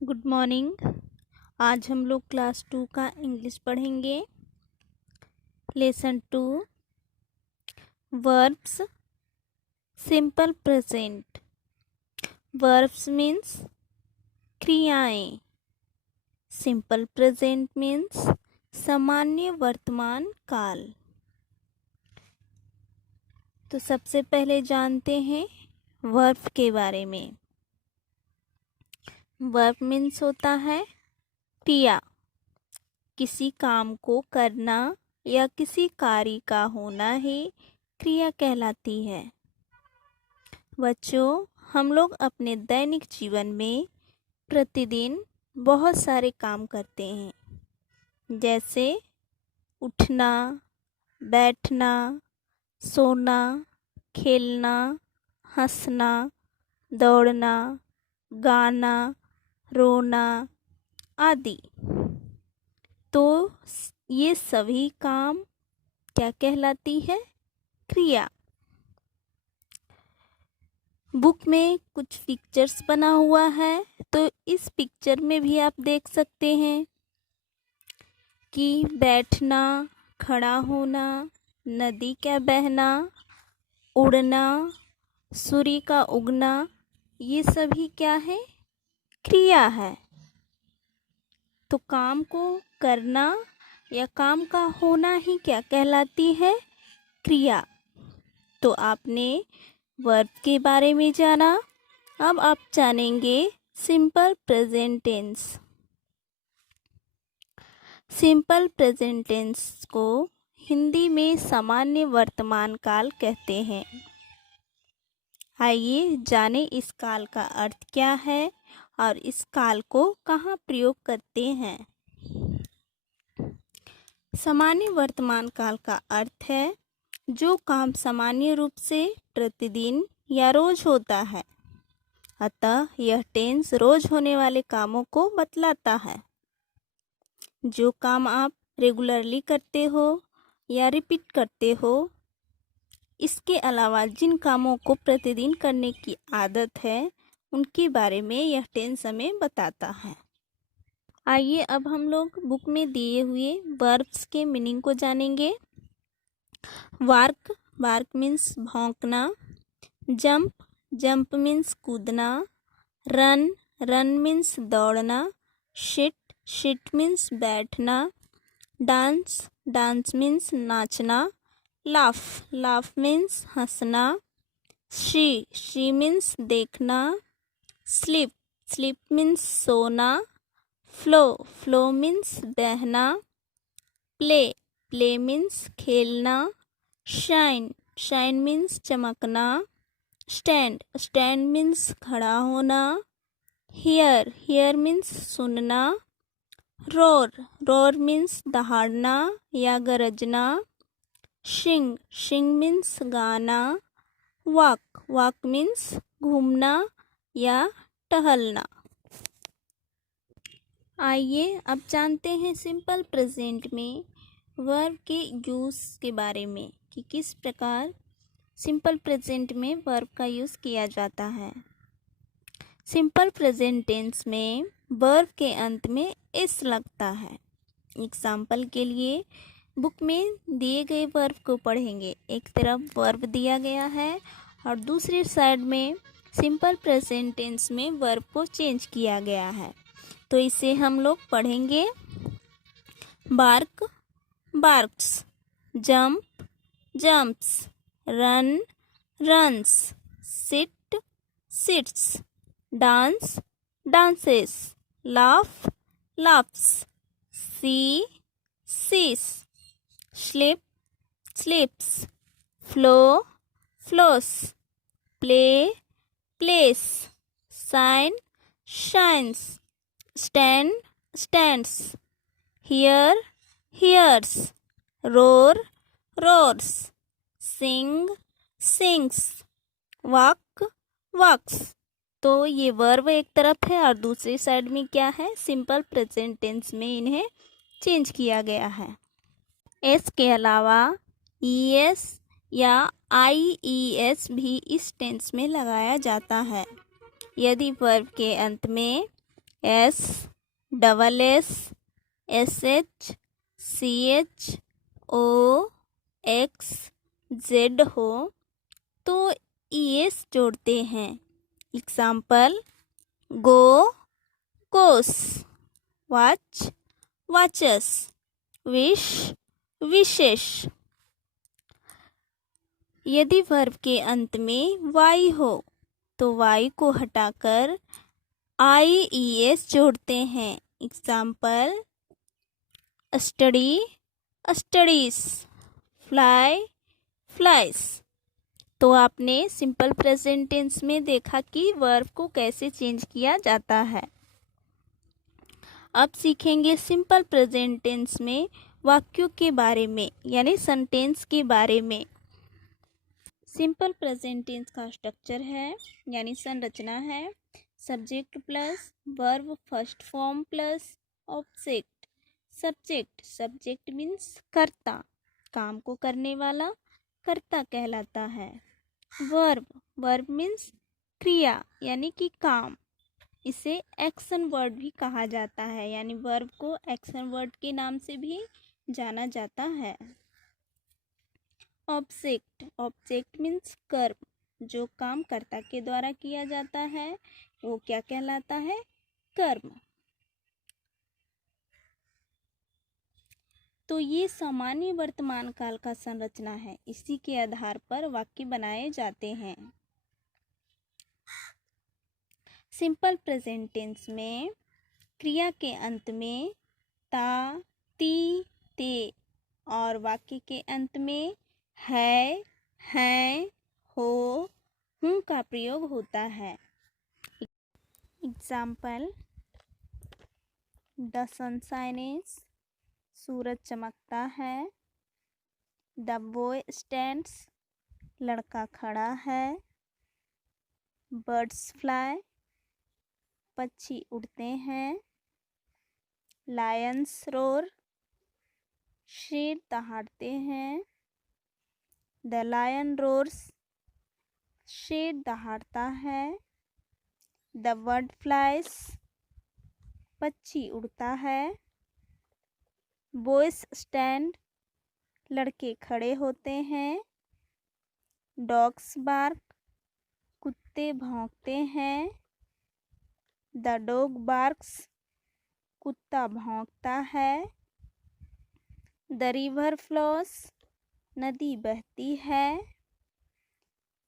Good morning. आज हम लोग क्लास 2 का इंग्लिश पढ़ेंगे। Lesson 2, verbs, simple present. Verbs means क्रियाएं। सिंपल प्रेजेंट मीन्स सामान्य वर्तमान काल। तो सबसे पहले जानते हैं वर्ब के बारे में। वर्ब मीन्स होता है क्रिया, किसी काम को करना या किसी कार्य का होना ही क्रिया कहलाती है। बच्चों, हम लोग अपने दैनिक जीवन में प्रतिदिन बहुत सारे काम करते हैं, जैसे उठना, बैठना, सोना, खेलना, हंसना, दौड़ना, गाना, रोना आदि। तो ये सभी काम क्या कहलाती है? क्रिया। बुक में कुछ पिक्चर्स बना हुआ है, तो इस पिक्चर में भी आप देख सकते हैं कि बैठना, खड़ा होना, नदी का बहना, उड़ना, सूर्य का उगना, ये सभी क्या है? क्रिया है। तो काम को करना या काम का होना ही क्या कहलाती है? क्रिया। तो आपने वर्ब के बारे में जाना। अब आप जानेंगे simple present tense. Simple present tense को हिंदी में सामान्य वर्तमान काल कहते हैं। आइए जाने इस काल का अर्थ क्या है और इस काल को कहाँ प्रयोग करते हैं। सामान्य वर्तमान काल का अर्थ है जो काम सामान्य रूप से प्रतिदिन या रोज होता है। अतः यह टेंस रोज होने वाले कामों को बतलाता है। जो काम आप रेगुलरली करते हो या रिपीट करते हो, इसके अलावा जिन कामों को प्रतिदिन करने की आदत है, उनके बारे में यह टेंस हमें बताता है। आइए अब हम लोग बुक में दिए हुए वर्ब्स के मीनिंग को जानेंगे। वार्क, वार्क मीन्स भौंकना। जंप, जंप मीन्स कूदना। रन, रन मीन्स दौड़ना। शिट, शिट मीन्स बैठना। डांस, डांस मीन्स नाचना। लाफ, लाफ मीन्स हंसना। शी मीन्स देखना। स्लीप, स्लीप मीन्स सोना। फ्लो, फ्लो मीन्स बहना। प्ले, प्ले मीन्स खेलना। शाइन, शाइन मीन्स चमकना। स्टैंड, स्टैंड मीन्स खड़ा होना। हियर, हियर मीन्स सुनना। रोर, रोर मीन्स दहाड़ना या गरजना। शिंग, शिंग मीन्स गाना। वॉक, वॉक मीन्स घूमना या टहलना। आइए अब जानते हैं सिंपल प्रेजेंट में वर्ब के यूज़ के बारे में कि किस प्रकार सिंपल प्रेजेंट में वर्ब का यूज़ किया जाता है। सिंपल प्रेजेंट टेंस में वर्ब के अंत में एस लगता है। एग्जाम्पल के लिए बुक में दिए गए वर्ब को पढ़ेंगे। एक तरफ वर्ब दिया गया है और दूसरी साइड में सिंपल प्रेजेंट टेंस में वर्ब को चेंज किया गया है। तो इसे हम लोग पढ़ेंगे। Bark, barks. Jump, jumps. Run, runs. Sit, sits. Dance, dances. Laugh, laughs. See, sees. Sleep, sleeps. Flow, flows. Play, plays. Shine, shines. Stand, stands. Hear, hears. Roar, roars. Sing, sings. Walk, walks. तो ये verb एक तरफ है और दूसरी side में क्या है? सिंपल प्रेजेंट टेंस में इन्हें चेंज किया गया है। एस के अलावा ईएस या आईईएस भी इस टेंस में लगाया जाता है। यदि वर्ब के अंत में s double s s h c h o x z हो तो ईएस जोड़ते हैं। Example go goes, watch watches, wish wishes. यदि वर्ब के अंत में वाई हो तो वाई को हटाकर आईईएस जोड़ते हैं। Example study studies, fly flies. तो आपने सिंपल प्रेजेंट टेंस में देखा कि वर्ब को कैसे चेंज किया जाता है। अब सीखेंगे सिंपल प्रेजेंट टेंस में वाक्यों के बारे में, यानी सेंटेंस के बारे में। सिंपल प्रेजेंट टेंस का स्ट्रक्चर है, यानी संरचना है, subject plus verb first form plus object. Subject means कर्ता, काम को करने वाला कर्ता कहलाता है। वर्ब मीन्स क्रिया यानी कि काम, इसे एक्शन वर्ड भी कहा जाता है, यानी वर्ब को एक्शन वर्ड के नाम से भी जाना जाता है। ऑब्जेक्ट मीन्स कर्म, जो काम कर्ता के द्वारा किया जाता है वो क्या कहलाता है? कर्म। तो ये सामान्य वर्तमान काल का संरचना है, इसी के आधार पर वाक्य बनाए जाते हैं। सिंपल प्रेजेंट टेंस में क्रिया के अंत में ता ती ते और वाक्य के अंत में है हैं हो हूँ का प्रयोग होता है। एग्जाम्पल द सन शाइन्स, सूरज चमकता है। द बॉय स्टैंड्स, लड़का खड़ा है। बर्ड्स फ्लाई, पक्षी उड़ते हैं। लायंस रोर, शेर दहाड़ते हैं। द लायन रोर्स, शेर दहाड़ता है। द बर्ड फ्लाइज, पक्षी उड़ता है। बॉयज स्टैंड, लड़के खड़े होते हैं। डॉग्स बार्क, कुत्ते भौंकते हैं। द डॉग बार्क्स, कुत्ता भौंकता है। द रिवर फ्लोस, नदी बहती है।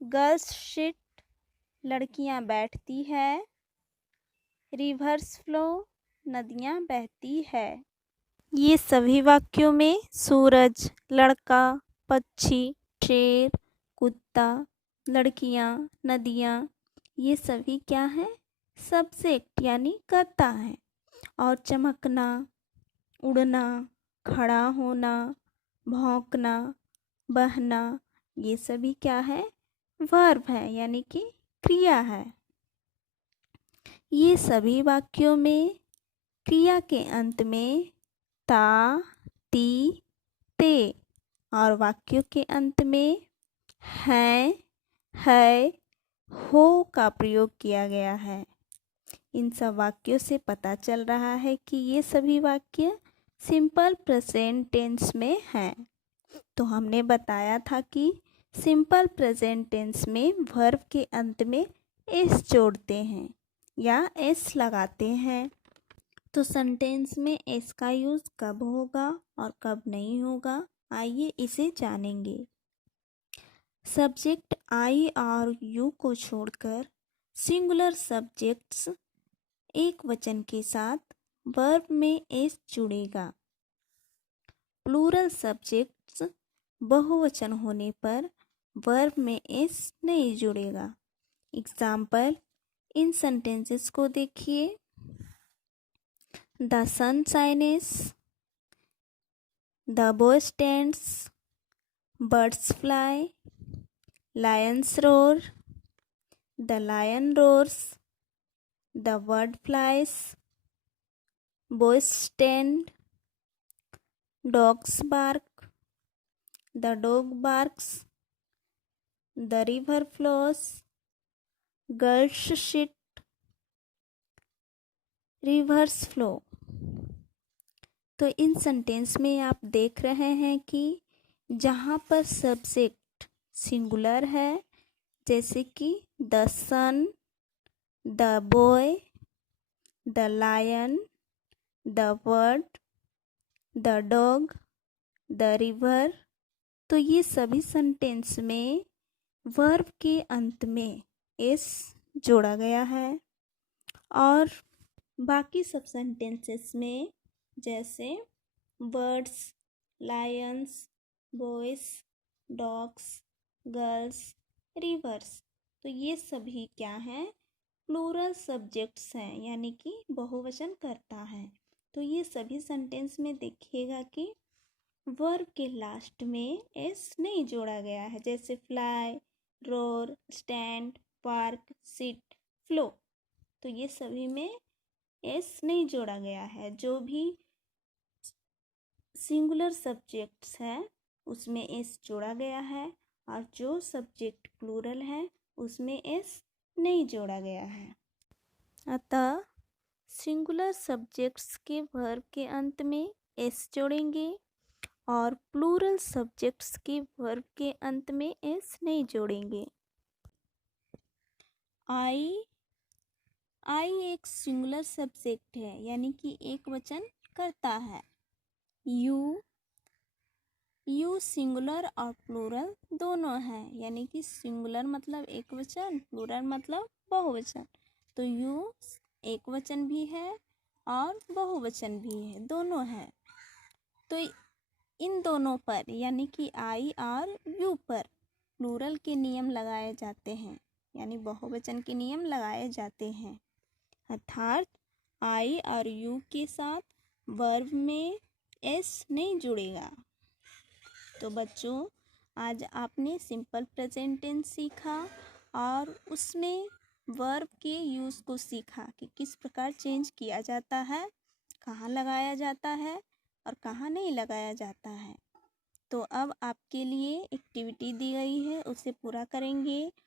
गर्ल्स सिट, लड़कियां बैठती है। रिवर्स फ्लो, नदियां बहती है। ये सभी वाक्यों में सूरज, लड़का, पक्षी, शेर, कुत्ता, लड़कियां, नदियां, ये सभी क्या है? सब्जेक्ट यानी कर्ता है। और चमकना, उड़ना, खड़ा होना, भौंकना, बहना, ये सभी क्या है? वर्ब है, यानी कि क्रिया है। ये सभी वाक्यों में क्रिया के अंत में ता ती ते और वाक्यों के अंत में है हो का प्रयोग किया गया है। इन सब वाक्यों से पता चल रहा है कि ये सभी वाक्य सिंपल प्रेजेंट टेंस में हैं। तो हमने बताया था कि सिंपल प्रेजेंट टेंस में वर्ब के अंत में एस जोड़ते हैं या एस लगाते हैं। तो सेंटेंस में एस का यूज़ कब होगा और कब नहीं होगा, आइए इसे जानेंगे। सब्जेक्ट आई और यू को छोड़कर सिंगुलर सब्जेक्ट्स एक वचन के साथ वर्ब में एस जुड़ेगा। प्लूरल सब्जेक्ट्स बहुवचन होने पर वर्ब में एस नहीं जुड़ेगा। एग्जाम्पल इन सेंटेंसेस को देखिए। The sun shines, the boy stands, birds fly, lions roar, the lion roars, the bird flies, boys stand, dogs bark, the dog barks, the river flows, girls sit, rivers flow. तो इन sentence में आप देख रहे हैं कि जहाँ पर सब्जेक्ट सिंगुलर है, जैसे कि the sun, the boy, the lion, the bird, the dog, the river, तो ये सभी सेंटेंस में वर्ब के अंत में एस जोड़ा गया है। और बाकी सब सेंटेंसेस में जैसे birds, Lions, boys, dogs, girls, reverse, तो ये सभी क्या हैं? प्लूरल सब्जेक्ट्स हैं, यानी कि बहुवचन करता है। तो ये सभी सेंटेंस में देखिएगा कि वर्ब के लास्ट में एस नहीं जोड़ा गया है, जैसे fly, roar, stand, bark, sit, flow, तो ये सभी में एस नहीं जोड़ा गया है। जो भी सिंगुलर सब्जेक्ट्स है उसमें एस जोड़ा गया है, और जो सब्जेक्ट प्लूरल है उसमें एस नहीं जोड़ा गया है। अतः सिंगुलर सब्जेक्ट्स के वर्ब के अंत में एस जोड़ेंगे और प्लूरल सब्जेक्ट्स के वर्ब के अंत में एस नहीं जोड़ेंगे। आई एक सिंगुलर सब्जेक्ट है, यानी कि एक वचन करता है। यू सिंगुलर और प्लूरल दोनों हैं, यानी कि सिंगुलर मतलब एक वचन, प्लूरल मतलब बहुवचन। तो यू एक वचन भी है और बहुवचन भी है, दोनों है। तो इन दोनों पर, यानी कि आई और यू पर प्लूरल के नियम लगाए जाते हैं, यानी बहुवचन के नियम लगाए जाते हैं। अर्थात आई और यू के साथ वर्ब में एस नहीं जुड़ेगा। तो बच्चों, आज आपने सिंपल प्रेजेंट टेंस सीखा और उसमें वर्ब के यूज़ को सीखा कि किस प्रकार चेंज किया जाता है, कहाँ लगाया जाता है और कहाँ नहीं लगाया जाता है। तो अब आपके लिए एक्टिविटी दी गई है, उसे पूरा करेंगे